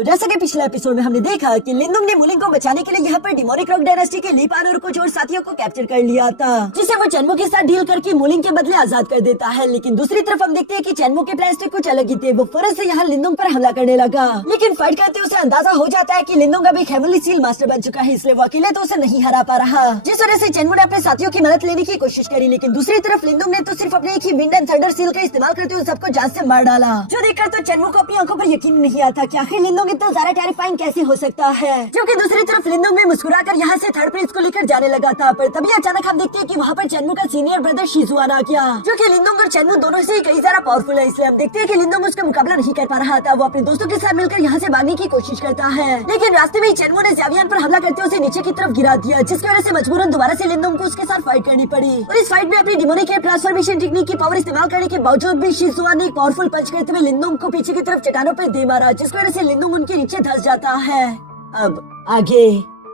तो जैसा कि पिछले एपिसोड में हमने देखा कि लिंदुंग ने मुलिंग को बचाने के लिए यहाँ पर डिमोनिक रॉक डायनेस्टी के ली पान और कुछ और साथियों को कैप्चर कर लिया था, जिसे वो चेनवू के साथ डील करके मुलिंग के बदले आजाद कर देता है। लेकिन दूसरी तरफ हम देखते हैं कि चेनवू के प्लान कुछ अलग ही थे। वो फौरन से यहाँ लिंदुंग पर हमला करने लगा, लेकिन फाइट करते उसे अंदाजा हो जाता है कि लिंदुंग अब एक हेवनली सील मास्टर बन चुका है, इसलिए वो अकेले तो उसे नहीं हरा पा रहा। जिस वजह से चेनवू ने अपने साथियों की मदद लेने की कोशिश करी, लेकिन दूसरी तरफ लिंदुंग ने तो सिर्फ अपने एक ही विंड एंड थंडर सील का इस्तेमाल करते हुए सबको जान से मार डाला, जो देखकर तो चेनवू को अपनी आंखों पर यकीन नहीं आता कि आखिर लिंदुंग इतना ज्यादा टेरिफाइंग कैसे हो सकता है। जबकि दूसरी तरफ लिंदुंग में मुस्कुराकर यहाँ से थर्ड प्रिंस को लेकर जाने लगा था, पर तभी अचानक हम देखते हैं कि वहाँ पर चेनवू का सीनियर ब्रदर शिजुआन आ गया, जो कि लिंदुंग और चेनवू दोनों से कई ज्यादा पावरफुल है। इसलिए हम देखते हैं कि लिंदुंग उसका मुकाबला नहीं कर पा रहा था। वो अपने दोस्तों के साथ मिलकर यहाँ से भागने की कोशिश करता है, लेकिन रास्ते में चेनवू ने ज़्यावियन पर हमला करते हुए उसे नीचे की तरफ गिरा दिया, जिसकी वजह से मजबूरन दोबारा से लिंदुंग को उसके साथ फाइट करनी पड़ी। और इस फाइट में अपनी डिमोनिक ट्रांसफॉर्मेशन टेक्निक की पावर इस्तेमाल करने के बावजूद भी शिजुआन ने एक पावरफुल पंच करते हुए लिंदुंग को पीछे की तरफ चट्टानों पर दे मारा, जिसकी वजह से लिंदुंग उनके नीचे धंस जाता है। अब आगे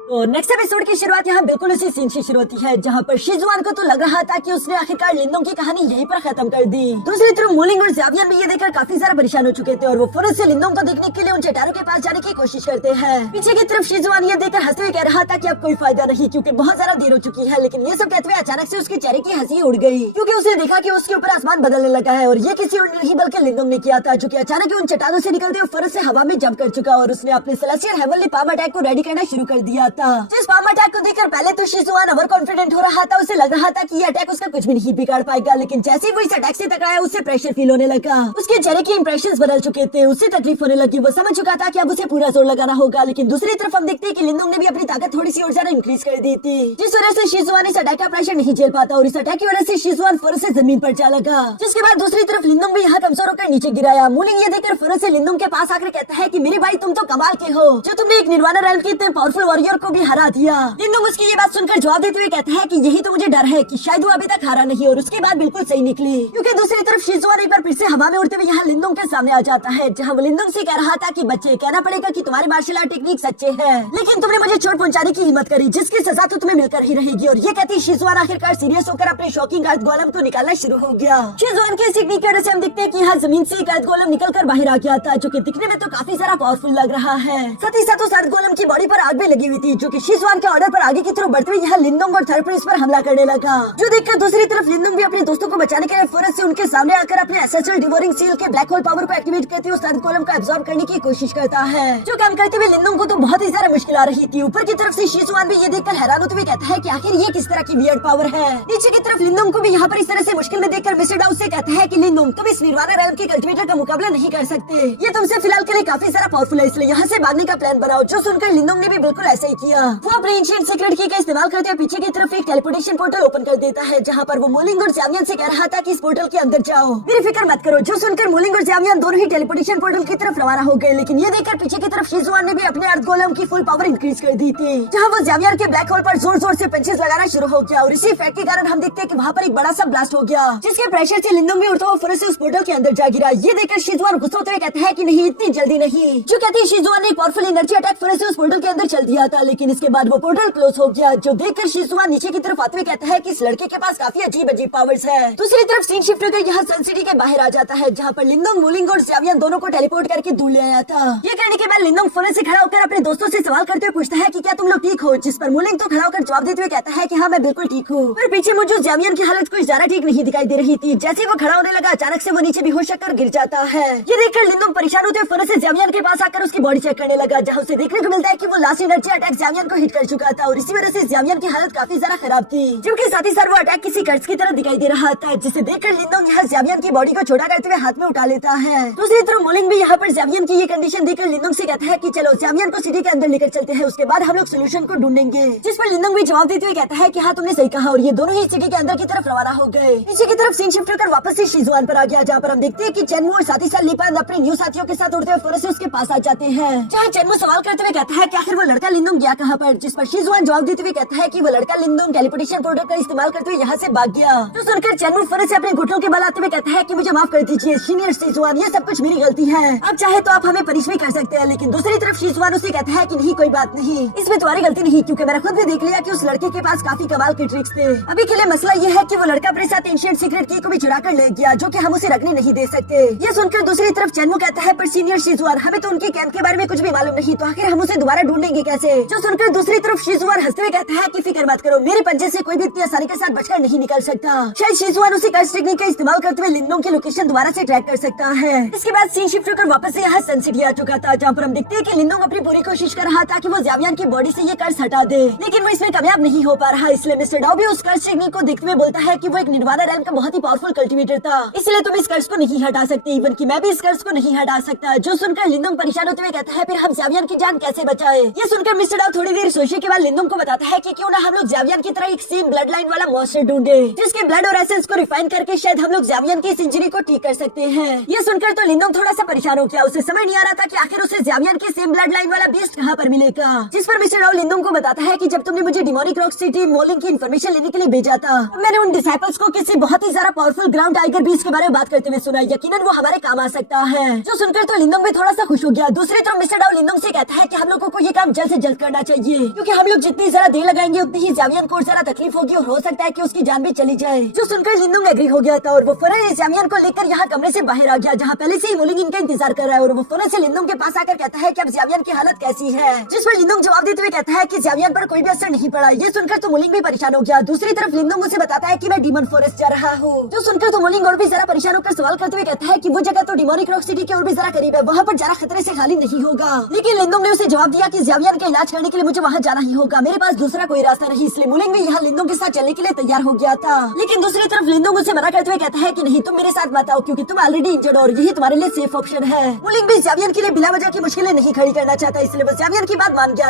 तो नेक्स्ट एपिसोड की शुरुआत यहाँ बिल्कुल उसी सीन से शुरू होती है, जहाँ पर शिजुआन को तो लग रहा था कि उसने आखिरकार लिंदुंग की कहानी यहीं पर खत्म कर दी। दूसरी तरफ मुलिंग और ज़्यावियन भी ये देखकर काफी ज्यादा परेशान हो चुके थे और वो फौरन से लिंदुंग को देखने के लिए उन चट्टानों के पास जाने की कोशिश करते हैं। पीछे की तरफ शिजुआन ये देखकर हंसते हुए कह रहा था कि अब कोई फायदा नहीं, क्योंकि बहुत ज्यादा देर हो चुकी है। लेकिन ये सब कहते हुए अचानक से उसके चेहरे की हंसी उड़ गई, क्योंकि उसने देखा कि उसके ऊपर आसमान बदलने लगा है और ये किसी और नहीं बल्कि लिंदुंग ने किया था, जो कि अचानक उन चट्टानों से निकलते हुए फौरन से हवा में जंप कर चुका और उसने अपने सेलेस्टियल हेवनली पाम अटैक को रेडी करना शुरू कर दिया था। जिस पाम अटैक को देखकर पहले तो शिजुआन ओवर कॉन्फिडेंट हो रहा था, उसे लग रहा था कि ये अटैक उसका कुछ भी नहीं बिगाड़ पाएगा। लेकिन जैसे ही वो इस अटैक से टकराया, उससे प्रेशर फील होने लगा। उसके चेहरे के इंप्रेशंस बदल चुके थे, उससे तकलीफ होने लगी। वो समझ चुका था कि अब उसे पूरा जोर लगाना होगा। लेकिन दूसरी तरफ हम देखते हैं कि लिंदुंग ने भी अपनी ताकत थोड़ी सी और ज्यादा इंक्रीज कर दी थी, जिस वजह से शिजुआन इस अटैक का प्रेशर नहीं झेल पाता और इस अटैक की वजह से शिजुआन फौरन से जमीन पर जा लगा। जिसके बाद दूसरी तरफ लिंदुंग भी यहाँ कमजोर होकर नीचे गिराया। मुलिंग ये देखकर फौरन से लिंदुंग के पास आकर कहता है कि मेरे भाई तुम तो कमाल के हो, जो तुमने एक निर्वाणा रेल्म के इतने पावरफुल वॉरियर को भी हरा दिया। लिंदुंग उसकी ये बात सुनकर जवाब देते हुए कहता है कि यही तो मुझे डर है कि शायद वो अभी तक हारा नहीं। और उसके बाद बिल्कुल सही निकली, क्योंकि दूसरी तरफ शिजुआन एक बार फिर से हवा में उड़ते हुए यहाँ लिंदुंग के सामने आ जाता है, जहाँ वो लिंदुंग से कह रहा था कि बच्चे कहना पड़ेगा कि तुम्हारे मार्शल आर्ट टेक्निक सच्चे हैं, लेकिन तुमने मुझे चोट पहुंचाने की हिम्मत करी, जिसकी सजा तो तुम्हें मिलकर ही रहेगी। और ये कहती शिजुआन आखिरकार सीरियस होकर अपने शॉकिंग अर्थ गोलम को निकालना शुरू हो गया। शिजुआन के टेक्निक की वजह से हम देखते हैं कि यहाँ जमीन से एक अर्थ गोलम निकल कर बाहर आ गया था, जो कि दिखने में तो काफी ज्यादा पावरफुल लग रहा है। साथ ही साथ उस अर्थ गोलम की बॉडी पर आग भी लगी हुई थी, जो कि शिजुआन के ऑर्डर पर आगे की तरफ बढ़ते हुए यहाँ लिंदुंग और थर्ड प्रिंस पर हमला करने लगा, जो देखकर दूसरी तरफ लिंदुंग भी अपने दोस्तों को बचाने के लिए फौरन से उनके सामने आकर अपने एसेंशियल डिवोरिंग सील के ब्लैक होल पावर को एक्टिवेट करते हुए उस अर्थ गोलम को एब्जॉर्ब करने की कोशिश करता है, जो काम करते हुए लिंदुंग को तो बहुत ही ज्यादा मुश्किल आ रही थी। ऊपर की तरफ से शिजुआन भी ये देखकर हैरान होते हुए कहता है कि आखिर ये किस तरह की वियर्ड पावर है। नीचे की तरफ लिंदुंग को भी यहाँ पर इस तरह से मुश्किल में देखकर मिस्टर डाउ से कहता है कि लिंदुंग तुम इस निर्वाणा रेल्म के कल्टिवेटर का मुकाबला नहीं कर सकते, ये तुमसे फिलहाल के लिए काफी सारा पावरफुल है, इसलिए यहाँ से भागने का प्लान बनाओ। जो सुनकर लिंदुंग ने भी बिल्कुल ऐसा ही किया। वो अपने एंशिएंट सीक्रेट की का इस्तेमाल करते हुए पीछे की तरफ एक टेलीपोर्टेशन पोर्टल ओपन कर देता है, जहाँ पर वो मुलिंग और ज़्यावियन से कह रहा था कि इस पोर्टल के अंदर जाओ, मेरी फिक्र मत करो। जो सुनकर मुलिंग और ज़्यावियन दोनों ही टेलीपोर्टेशन पोर्टल की तरफ रवाना हो गए, लेकिन ये देखकर पीछे की तरफ शिजुआन ने भी अपने अर्थ गोलम की फुल पावर इंक्रीज कर दी थी, जहाँ वो ज़्यावियन के ब्लैक होल पर जोर जोर से पंचेस लगाना शुरू हो गया। और इसी इफेक्ट के कारण हम देखते हैं कि वहाँ पर एक बड़ा सा ब्लास्ट हो गया, जिसके प्रेशर से लिंदुंग भी उड़ता हुआ फौरन से उस पोर्टल के अंदर जा गिरा। ये देखकर शिजुआन गुस्सा होते हुए कहता है कि नहीं, इतनी जल्दी नहीं। जो कहती है शिजुआन ने एक पावरफुल एनर्जी अटैक फौरन से उस पोर्टल के अंदर चल दिया था, लेकिन इसके बाद वो पोर्टल क्लोज हो गया, जो देखकर शिजुआन नीचे की तरफ आते हुए कहता है कि इस लड़के के पास काफी अजीब अजीब पावर्स है। दूसरी तरफ सीन शिफ्ट होकर यहाँ सन सिटी के बाहर आ जाता है, जहाँ पर लिंदुंग, मुलिंग और ज़्यावियन दोनों को टेलीपोर्ट करके दूर ले आया था। ये करने के बाद लिंदुंग फौरन से खड़ा होकर अपने दोस्तों से सवाल करते हुए पूछता है कि क्या तुम लोग ठीक हो, जिस पर मुलिंग तो खड़ा होकर जवाब देते हुए कहता है कि हाँ मैं बिल्कुल ठीक हूँ। पर पीछे मुझे ज़्यावियन की हालत कुछ ज्यादा ठीक नहीं दिखाई दे रही थी। जैसे वो खड़ा होने लगा, अचानक से वो नीचे बेहोश होकर गिर जाता है। ये देखकर लिंदुंग परेशान होते हुए फौरन से ज़्यावियन के पास आकर उसकी बॉडी चेक करने लगा, जहाँ उसे देखने को मिलता है कि वो लास्ट एनर्जी अटैक ज़्यावियन को हिट कर चुका था और इसी वजह से ज़्यावियन की हालत काफी ज्यादा खराब थी, क्योंकि साथ ही साथ वो अटैक किसी कर्ज की तरह दिखाई दे रहा था, जिसे देखकर लिंदुंग यहाँ ज़्यावियन की बॉडी को छोटा करते हुए हाथ में उठा लेता है। दूसरी तरफ मुलिंग भी यहाँ पर ज़्यावियन की ये कंडीशन देखकर लिंदुंग से कहता है कि चलो ज़्यावियन को सिटी के अंदर लेकर चलते हैं, उसके बाद हम लोग सोल्यूशन को ढूंढेंगे। जिस पर लिंदुंग भी जवाब देते हुए कहता है कि हाँ तुमने सही कहा, और ये दोनों ही सिटी के अंदर की तरफ रवाना हो गए। पीछे की तरफ सीन शिफ्ट होकर वापस से शिजुआन पर आ गया, जहाँ पर हम देखते हैं कि चेनवू और साथ ही साथ ली पान अपने न्यू साथियों के साथ उड़ते हुए फौरन से उसके पास आ जाते हैं, जहाँ चेनवू सवाल करते हुए कहता है कि आखिर वो लड़का लिंदुंग गया कहाँ पर, जिस पर शिजुआन जवाब देते हुए कहता है कि वो लड़का लिंदोंग टेलीपोर्टेशन पोर्टल का इस्तेमाल करते हुए यहाँ से भाग गया। तो सुनकर चेनवू फौरन से अपने घुटनों के बल आते हुए कहता है कि मुझे माफ कर दीजिए सीनियर शिजुआन, ये सब कुछ मेरी गलती है। अब चाहे तो आप हमें पनिश भी कर सकते हैं। लेकिन दूसरी तरफ शिजुआन उसे कहता है कि नहीं कोई बात नहीं, इसमें तुम्हारी गलती नहीं, क्योंकि मैंने खुद भी देख लिया कि उस लड़के के पास काफी कमाल के ट्रिक्स थे। अभी के लिए मसला ये है कि वो लड़का अपने साथ एंशिएंट सीक्रेट की को भी चुरा कर ले गया, जो कि हम उसे रखने नहीं दे सकते। ये सुनकर दूसरी तरफ चेनवू कहता है पर सीनियर शिजुआन, हमें तो उनके कैंप के बारे में कुछ भी मालूम नहीं, तो आखिर हम उसे दोबारा ढूंढेंगे कैसे। जो सुनकर दूसरी तरफ शिजुआन हंसते हुए कहता है कि फिक्र मत करो, मेरे पंजे से कोई भी इतनी आसानी के साथ बचकर नहीं निकल सकता। शायद शिजुआन उसी कर्स टेक्निक का इस्तेमाल करते हुए लिंदोंग की लोकेशन दोबारा से ट्रैक कर सकता है। इसके बाद सीन शिफ्ट होकर वापस से यहाँ सन सिटी आ चुका था, जहाँ पर हम देखते हैं कि लिंदोंग अपनी पूरी कोशिश कर रहा था कि वो ज़ावियान की बॉडी से ये कर्स हटा दे, लेकिन वो इसमें कामयाब नहीं हो पा रहा। इसलिए मिस्टर डाओ भी उस कर्स टेक्निक को देखते हुए बोलता है कि वो एक निर्वाणा रैम का बहुत ही पावरफुल कल्टीवेटर था, इसलिए तुम इस कर्स को नहीं हटा सकते, इवन कि मैं भी इस कर्स को नहीं हटा सकता। जो सुनकर लिंदोंग परेशान होते हुए कहता है फिर हम ज़ावियान की जान कैसे बचाए। ये सुनकर मिस्टर डाओ थोड़ी देर सोचने के बाद लिंदोंग को बताता है कि क्यों ना हम लोग ज़ावियान की तरह एक सेम ब्लड लाइन वाला मॉन्स्टर ढूंढे, जिसके ब्लड और एसेंस को रिफाइन करके शायद हम लोग ज़ावियान की इस इंजरी को ठीक कर सकते हैं। ये सुनकर तो लिंदोंग थोड़ा सा परेशान हो गया, उसे समझ नहीं आ रहा था कि आखिर उसे ज़ावियान की सेम ब्लड लाइन वाला बीस्ट कहाँ पर मिलेगा। जिस पर मिस्टर डाओ लिंदोंग को बताता है कि जब तुमने मुझे डिमोनिक रॉक सिटी मोलिंग की इन्फॉर्मेशन लेने के लिए भेजा था, मैंने उन डिसाइपल्स को किसी बहुत ही ज्यादा पावरफुल ग्राउंड टाइगर बीस्ट के बारे में बात करते हुए सुना, यकीनन वो हमारे काम आ सकता है। जो सुनकर तो लिंदोंग भी थोड़ा सा खुश हो गया। दूसरी तरफ मिस्टर डाओ लिंदोंग से कहता है कि हम लोगों को ये काम जल्द से जल्द करना चाहिए, क्योंकि हम लोग जितनी ज्यादा देर लगाएंगे उतनी ही ज़ावियान को ज्यादा तकलीफ होगी और हो सकता है कि उसकी जान भी चली जाए। जो सुनकर लिंदोंग एग्री हो गया था और वो फौरन ज़ावियान को लेकर यहाँ कमरे से बाहर आ गया, जहाँ पहले से ही मोलिंग इनका इंतजार कर रहा है। और वो फौरन से लिंदोंग के पास आकर कहता है कि अब ज़ावियान की हालत कैसी है, जिस पर लिंदोंग जवाब देते हुए कहता है कि ज़ावियान पर कोई भी असर नहीं पड़ा। ये सुनकर तो मोलिंग भी परेशान हो गया। दूसरी तरफ लिंदोंग उसे बताता है कि मैं डीमन फॉरेस्ट जा रहा हूँ। जो सुनकर तो मोलिंग और भी जरा परेशान होकर सवाल करते हुए कहता है कि वो जगह तो डिमोनिक रॉक सिटी के और भी जरा करीब है, वहाँ पर जरा खतरे से खाली नहीं होगा। लेकिन लिंदोंग ने उसे जवाब दिया कि ज़ावियान का इलाज करने के लिए मुझे वहाँ जाना ही होगा, मेरे पास दूसरा कोई रास्ता नहीं। इसलिए मोलिंग भी यहाँ लिंदोंग के साथ चलने के लिए तैयार हो गया था। लेकिन दूसरी तरफ लिंदोंग उसे मना करते हुए कहता है कि नहीं, तुम मेरे साथ मत आओ, क्योंकि तुम ऑलरेडी इंजर्ड और यही तुम्हारे लिए सेफ ऑप्शन है। मोलिंग भी ज़ावियान के लिए बिला वजह की मुश्किलें नहीं खड़ी करना चाहता, इसलिए वो ज़ावियान की बात मान गया।